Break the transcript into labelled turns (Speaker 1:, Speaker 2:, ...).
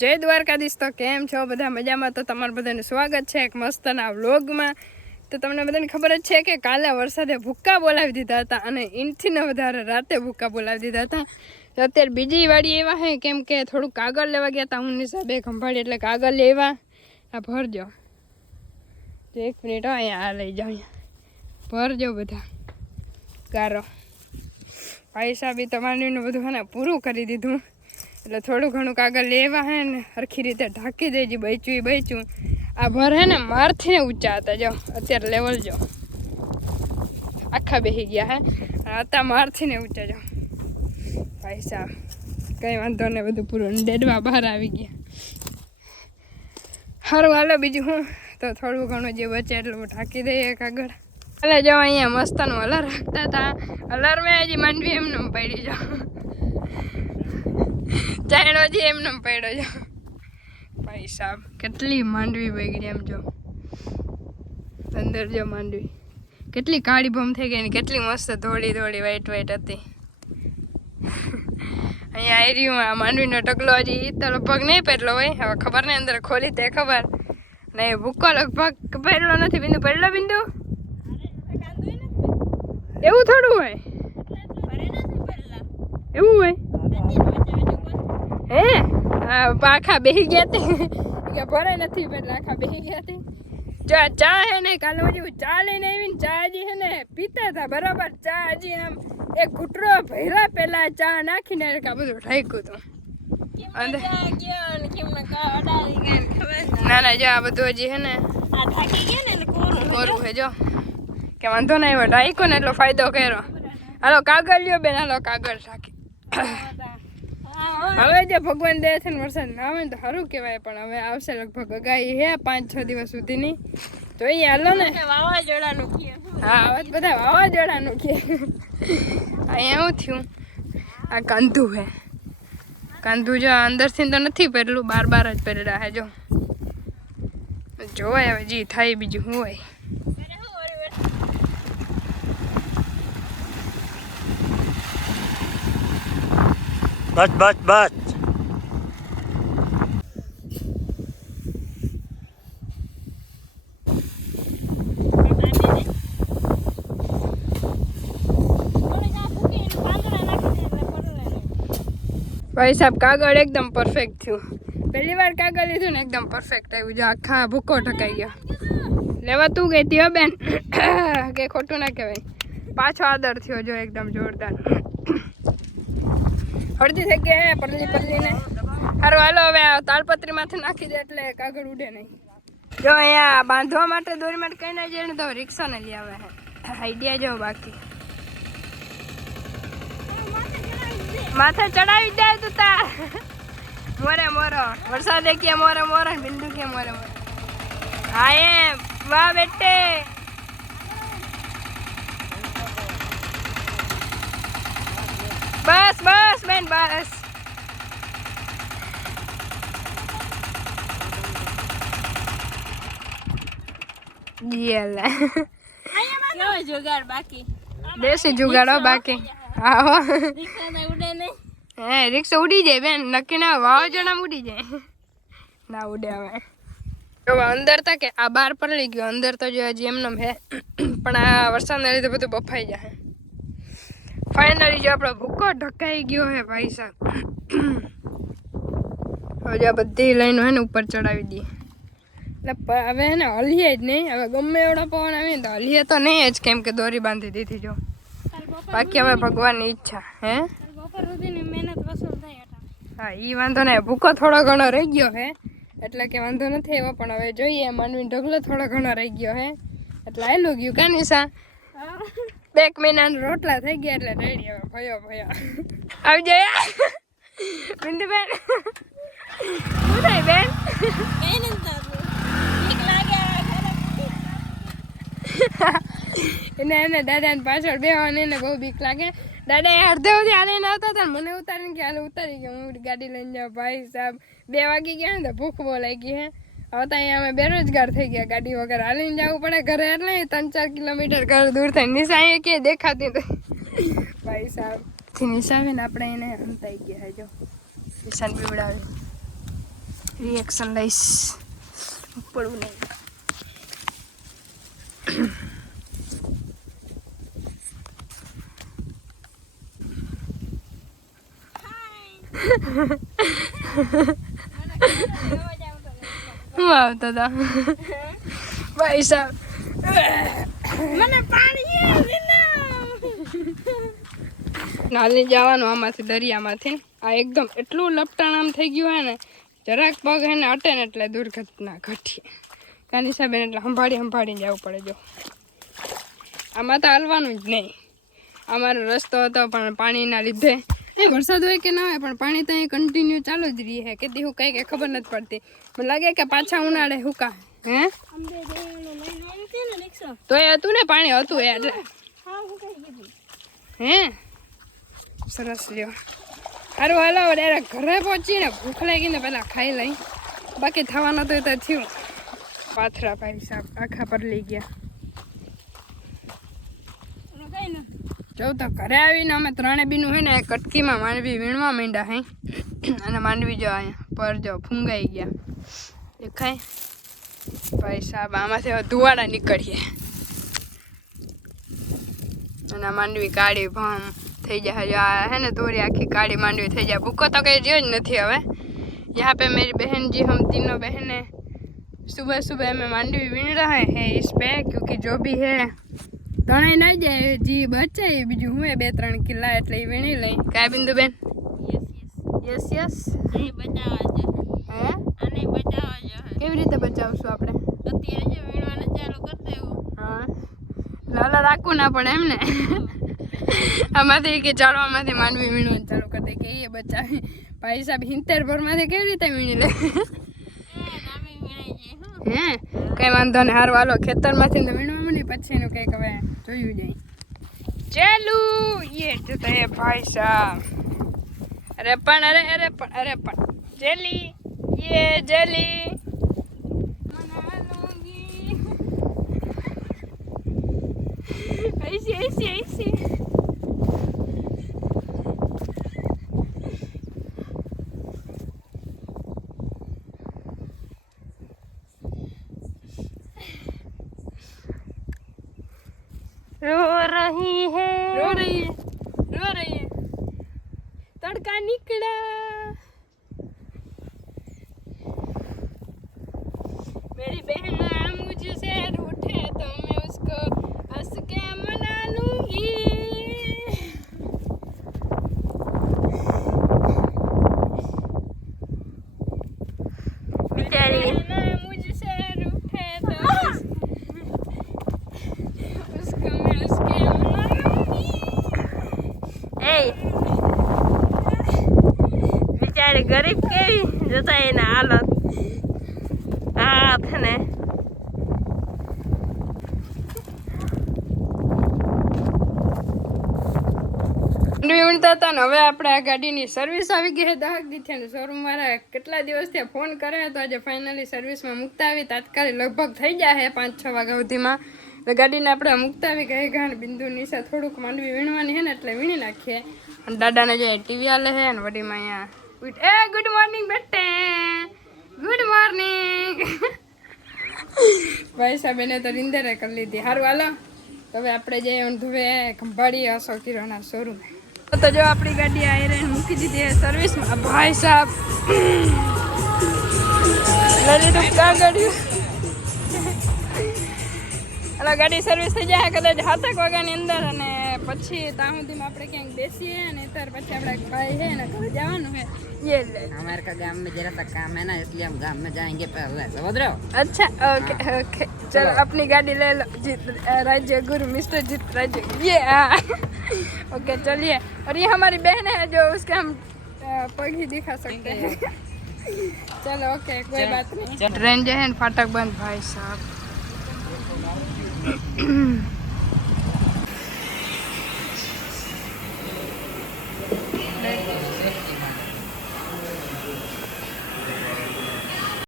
Speaker 1: જય દ્વારકાધીશ. તો કેમ છો? બધા મજામાં? તો તમારું બધાનું સ્વાગત છે એક મસ્તના વ્લોગમાં. તો તમને બધાને ખબર જ છે કે કાલે વરસાદે ભૂક્કા બોલાવી દીધા હતા અને ઇંચથી ને વધારે રાતે ભૂક્કા બોલાવી દીધા હતા. અત્યારે બીજી વાડી એવા હે કેમ કે થોડું કાગળ લેવા ગયા હતા. હું નિશાબે ખંભાળી એટલે કાગળ લેવા. આ ભરજો એક મિનિટ હો, અહીંયા આ લઈ જાઓ ભરજો બધા. ગારો. પૈસા બી તમારું બધું પૂરું કરી દીધું. એટલે થોડું ઘણું કાગળ લેવા હે ને સરખી રીતે ઢાંકી દેજે એ બચ્યું. આ ભર હે ને મારથી ને ઊંચા હતા, જો, અત્યારે લેવલ જો. આખા બેસી ગયા હે. હતા મારથી ને ઊંચા, જો. ભાઈ સાહેબ કંઈ વાંધો ને બધું પૂરું. ડેડવા બહાર આવી ગયા. સારું હાલો, બીજું હું? તો થોડું ઘણું જે બચે એટલું ઢાંકી દઈએ કાગળ એટલે જો, અહીંયા મસ્તનું અલર રાખતા હતા. અલર મેં હજી માંડવી એમને પડી જાઓ ચાયણો છે એમનો પડ્યો જો ભાઈ સાહેબ કેટલી માંડવી બગડી એમ જો. અંદર જો માંડવી. કેટલી કાળી ભમ થઈ ગઈ ને કેટલી મસ્ત ધોળી ધોળી વાઈટ વાઈટ હતી. અહીંયા એરિયું આ માંડવીનો ટકલો હજી એ તો લગભગ નહીં પહેરલો હોય. હવે ખબર નહીં અંદર ખોલી તે ખબર. ને ભૂકો લગભગ પહેરલો નથી. બિંદુ પહેરલો બિંદુ? એવું થોડું હોય. એવું હોય? હે? આખા બેહી ગયા હતી કે ભરે નથી એટલે આખા બેહી ગયા હતી જો આ ચા હે ને કાલે હજી ચા લઈને આવીને ચા હજી હે ને પીતા હતા બરાબર? ચા હજી આમ એક ઘૂંટડો ભર્યા પેલા ચા નાખીને કા બધું ઢાંક્યું હતું ના ના જો આ બધું હજી હે ને કોરું હે જો. કે વાંધો નહીં ઢાંક્યો ને એટલો ફાયદો કર્યો. હાલો કાગળ લ્યો બેન હાલો કાગળ રાખી. હવે જે ભગવાન દે છે ને વરસાદ ના આવે ને તો સારું કહેવાય પણ હવે આવશે લગભગ અગાઈ હે પાંચ છ દિવસ સુધીની. તો એ હાલો ને.
Speaker 2: વાવાઝોડાનું
Speaker 1: હા હવે બધા વાવાઝોડાનું કે અહીંયા હું થયું? આ કાંધું હે. કાંધું જો અંદરથી તો નથી પહેરેલું બાર બાર જ પહેરેલા હે જો. જોવાય હવે જી થાય બીજું હોય.
Speaker 3: બસ બસ બસ.
Speaker 1: ભાઈ સાહેબ, કાગળ એકદમ પરફેક્ટ થયું. પહેલી વાર કાગળ લીધું ને એકદમ પરફેક્ટ આવ્યું. જો આખા ભૂકો ઠકાઈ ગયો. લેવા તું ગઈ હો બેન. કે ખોટું ના કહેવાય. પાછો આદર થયો જો એકદમ જોરદાર. હળદી થઈ ગઈ હે પલ્લી પલ્લીને સારું હાલો, હવે તાલપત્રીમાંથી નાખી દે એટલે કાગળ ઉડે નહીં. જો અહીંયા બાંધવા માટે, દોરી માટે કઈ ના જઈને તો રિક્ષાને લઈ આવે હે. આઈડિયા જો બાકી. માથે ચડાવી જાય તું તાર. મોરે, મોરો. વરસાદ કે મોરે મોરે, બિંદુ કે મોરે, મોરો. હા એ વાહ, બેટે બસ બસ બેન બસ યેલા
Speaker 2: કેવો જુગાડ બાકી?
Speaker 1: દેશી જુગાડો બાકી.
Speaker 2: રિક્ષા ઉડે નહીં
Speaker 1: હે રિક્ષા ઉડી જાય બેન. નક્કી ના વાવાઝોડામાં ઉડી જાય. ના ઉડે હવે. જો અંદર તા કે આ બાર પલળી ગયો. અંદર તો જો હજી એમનેમ હે. પણ આ વરસાદના લીધે બધું બફાઈ જાય. ફાઇનલી જો આપણો ભૂકો ઢકાઈ ગયો હે ભાઈ સાહેબ. હવે આ બધી લાઈનો હે ને ઉપર ચડાવી દઈએ. એટલે હવે એને હલીએ જ નહીં. હવે ગમે એવડો પવન આવે તો હલીએ તો નહીં જ. કેમ કે દોરી બાંધી દીધી જો. બાકી હવે ભગવાનની ઈચ્છા હે? હા એ વાંધો નહીં. ભૂકો થોડો ઘણો રહી ગયો હે? એટલે કે વાંધો નથી એવો પણ હવે જોઈએ. માનવી ઢગલો થોડો ઘણો રહી ગયો હે? એટલે આવેલું ગયું કાનીસા બે એક મહિનાના રોટલા થઈ ગયા એટલે રેડી હવે. ભયો ભયો. આવી જાય બિંદુબેન. શું થાય બેન
Speaker 2: મહેનત બીક લાગે
Speaker 1: એને એને દાદાને પાછળ બેહવાની એને બહુ બીક લાગે. દાદા એ અડધે સુધી હાલીને આવતા હતા મને ઉતારીને કે હાલે ઉતારી ગયા. હું ગાડી લઈને જાઉં. ભાઈ સાહેબ, બે વાગી ગયા ને તો ભૂખ બહુ લાગી હે. હવે તો અહીંયા અમે બેરોજગાર થઈ ગયા. ગાડી વગર હાલીને જવું પડે ઘરે એટલે ત્રણ ચાર કિલોમીટર ઘર દૂર થાય. નિશા અહીંયા કે દેખાતી નથી. ભાઈ સાહેબ નિશા ને આપણે એને અંતાઈ ગયા જો. નિશાન પીવડાવે. રિએક્શન લઈશ. પડવું નહીં. હું આવતા હતા ભાઈ સાહેબ
Speaker 2: મને પાણી
Speaker 1: નાલી જવાનું આમાંથી દરિયામાંથી. આ એકદમ એટલું લપટાણ આમ થઈ ગયું હે ને જરાક પગ એને અટે ને એટલે દુર્ઘટના ઘટી. કાની સાહેબ એટલે સંભાળી સંભાળીને જવું પડે જો. આમાં તો હાલવાનું જ નહીં. અમારો રસ્તો હતો, પણ પાણીના લીધે. એ વરસાદ હોય કે ના હોય, પણ પાણી તો અહીં કન્ટિન્યુ ચાલુ જ રહી છે. કે હું કંઈ કંઈ ખબર નથી પડતી. મને લાગે કે પાછા ઉનાળે હુકા હે? તો એ હતું ને, પાણી હતું એટલે.
Speaker 2: હા?
Speaker 1: સરસ લ્યો સારું હાલો ડાયરેક્ટ ઘરે પહોંચીને ભૂખ લાગીને પહેલાં ખાઈ લઈ. બાકી થવાનું તો થયું. પાથરા ભાઈ સાહેબ આખા પર લઈ ગયા. જો તો ઘરે આવીને અમે ત્રણે બીનું હે ને કટકીમાં માંડવી વીણવા માંડ્યા હે. અને માંડવી જો અહીંયા પર જો ફૂંગાઈ ગયા. દેખાય? ભાઈ સાહેબ, આમાંથી હવે ધુવાડા નીકળીએ. અને માંડવી કાઢી ભામ થઈ જાય. હજુ આ હે ને દોરી આખી કાઢી માંડવી થઈ જાય. ભૂકો તો કઈ રહ્યો જ નથી હવે. યહાં પે મેરી બહેનજી હમ, તીનો બહેને सुबह सुबह में मांडवी वीण रहे हैं इस पे क्योंकि जो भी है ઘણા ના જાય જી બચે એ બીજું હું એ બે ત્રણ કિલ્લા એટલે એ વીણી લઈ કાય Bindu ben
Speaker 2: yes yes
Speaker 1: yes yes
Speaker 2: એ બચાવવા જો
Speaker 1: હે
Speaker 2: આને બચાવવા જો
Speaker 1: કેવી રીતે બચાવશું આપણે
Speaker 2: અત્યારે જો વીણવાનું ચાલુ કરી દેવું
Speaker 1: હા લાલા રાખવું ના પડે એમ ને આમાંથી કે ચાળવામાંથી માંડવી વીણવાનું ચાલુ કરી દે કે એ બચાવી ભાઈ સાહેબ હિંતેર ભરમાંથી કેવી રીતે વીણી લે કઈ વાંધો ને હારું, હાલો, ખેતરમાંથી તો વીણવા મને પછીનું કંઈક હવે જોયું જાય. ચેલું! એ જોતા એ ભાઈ સાહેબ અરે પણ, અરે અરે પણ અરે પણ. જેલી, યે જેલી. મના લૂંગી એસી
Speaker 2: એસી रही है
Speaker 1: रो रही है रो रही है तड़का निकला
Speaker 2: જોતા એના હાલત હાથ ને
Speaker 1: વીણતા હતા ને હવે આપણે આ ગાડીની સર્વિસ આવી ગઈ છે દહક અને શોરૂમ વાળા કેટલા દિવસથી ફોન કરે તો આજે ફાઇનલી સર્વિસમાં મૂકતા આવી. તાત્કાલિક લગભગ થઈ જાય છે પાંચ છ વાગ્યા સુધીમાં. એટલે ગાડીને આપણે મૂકતા આવી ગઈ ગાણ બિંદુ નિશા થોડુંક માંડવી વીણવાની છે ને એટલે વીણી નાખીએ. અને દાદાને જે ટીવી આલે છે અને વડીમાં અહીંયા ઉઠ- એ ગુડ મોર્નિંગ બેટે. ગુડ મોર્નિંગ ભાઈ સાહેબ એને તો રીંદરે કરી લીધી. સારું હાલો. હવે આપણે જઈએ ધુવે ખંભાળી અશોક કિરોના શોરૂમ. તો જો આપણી ગાડી આયરન મૂકી દીધી સર્વિસમાં ભાઈ સાહેબ. લીધું કાગળિયું એટલે ગાડી? સર્વિસ થઈ જાય કદાચ હાથક વાગ્યાની અંદર અને પછી ત્યાં સુધીમાં આપણે ક્યાંક બેસીએ અને ત્યાર પછી આપણે ખાઈ છે ને ઘરે જવાનું છે ये ले
Speaker 4: हमारे का गांव में जरा सा काम है ना इसलिए हम गांव में जाएंगे पहले समझ रहे हो
Speaker 1: अच्छा ओके ओके चलो अपनी गाड़ी ले लो जीत राज्य गुरु मिस्टर जीत राज्य ये हाँ ओके चलिए और ये हमारी बहन है जो उसके हम अ, पग ही दिखा सकते हैं चलो ओके कोई बात नहीं ट्रेन जो है ना, फाटक बंद भाई साहब